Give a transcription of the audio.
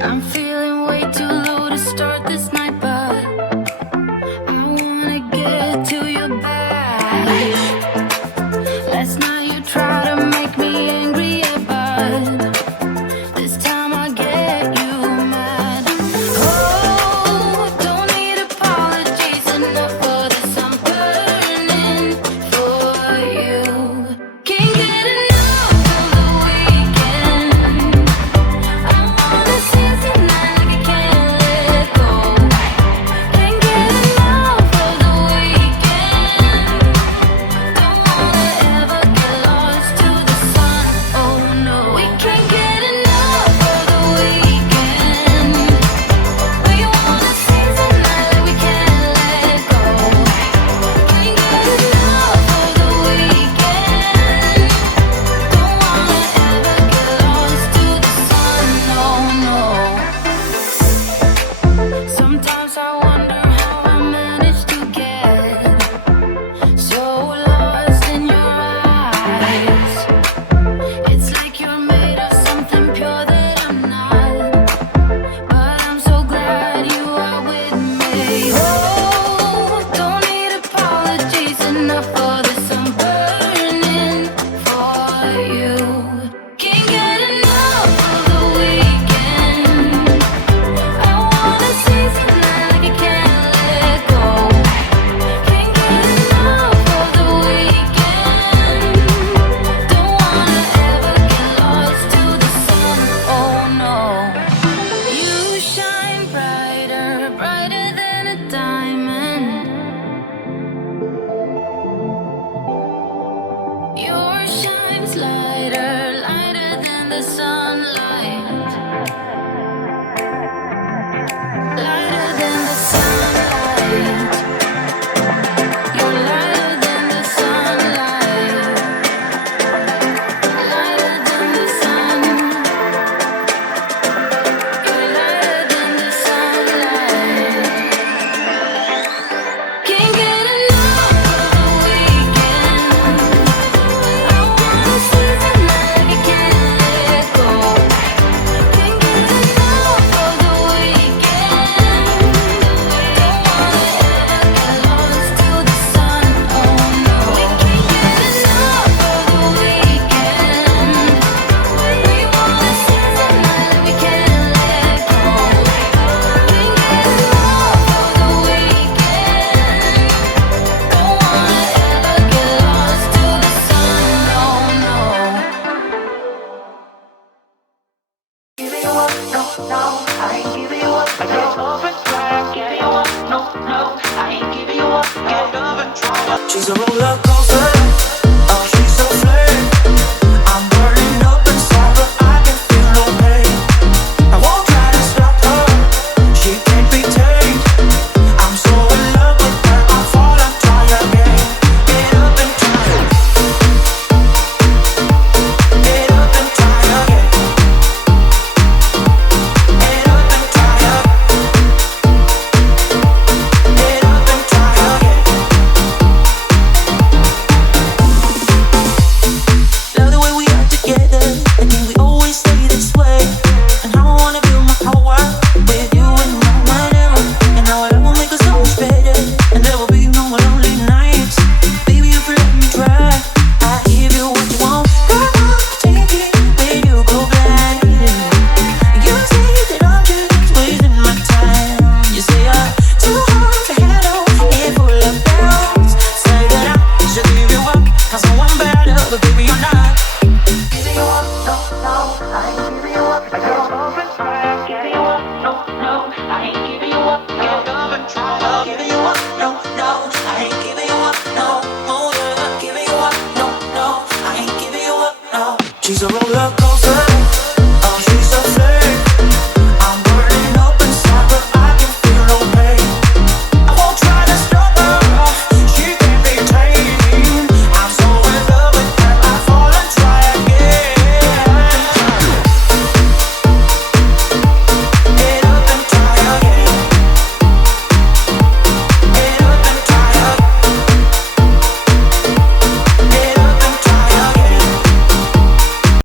I'm feeling way too low to start this night, but I wanna get to your back. Last night you tried to make me angry, yeah, but this time I get you mad. Oh, don't need apologies enough for this. I'm burning for you. Can't get enough of the weekend. I wanna seize the night like I can't let go. Can't get enough of the weekend. Don't wanna ever get lost to the sun. Oh no, we can't get enough of the weekend. We wanna seize the night like we can't let go. Can't get enough of the weekend. Don't wanna ever get lost to the sun. No, no. Sometimes I wonder how I managed to get so lost in your eyes. It's like you're made of something pure that I'm not, but I'm so glad you are with me. Oh, don't need apologies enough for this. I'm burning for you. Can't get enough of the weekend. I wanna seize the night like I can't let go. Can't get enough of the weekend. Don't wanna ever get lost to the sun. Oh no. You shine brighter, brighter than a diamond. Yours shines lighter, lighter than the sunlight. Lighter than the sunlight. You're lighter than the sunlight. Lighter than the sun. You're lighter than the sunlight. Can't get enough of the weekend. I wanna seize the night like I can't let go. Can't get enough of the weekend. Don't wanna ever get lost to the sun. Oh no, we can't get enough of the weekend. We wanna seize the night like we can't let go. Can't get enough of the weekend. Don't wanna ever get lost to the sun. No, no. Giving you up, no, no, I ain't giving you up. I get love and try, giving you up, no, no, I ain't giving you up. Get love and try. She's a roller coaster. Oh, she's so flame. I'm burning up inside, but I can feel no pain. I won't try to stop her. She can't be tamed. I'm so in love with her. I fall and try again. Get up and try. Get up and try again. Get up and try again. Get up and try again. Love the way we are together. I think we always stay this way. And how I wanna build my whole world with you and no one ever. And how our love will make us so much better. And there will be no more lonely nights. Baby, if you let me try, I give you what you want. Come on, take it when you go blind. You say that I'm just wasting my time. You say I'm too hard to handle and full of doubts. Say that I should give you up, 'cause I want better, but baby you're not. Giving you up, no, no, I ain't giving you up. I get love and try, giving you up, no, no, I ain't giving you up. Get love and try, giving you up, no, no, I ain't giving you up, no, oh yeah, giving you up, no, no, I ain't giving you up, no. She's a roller coaster.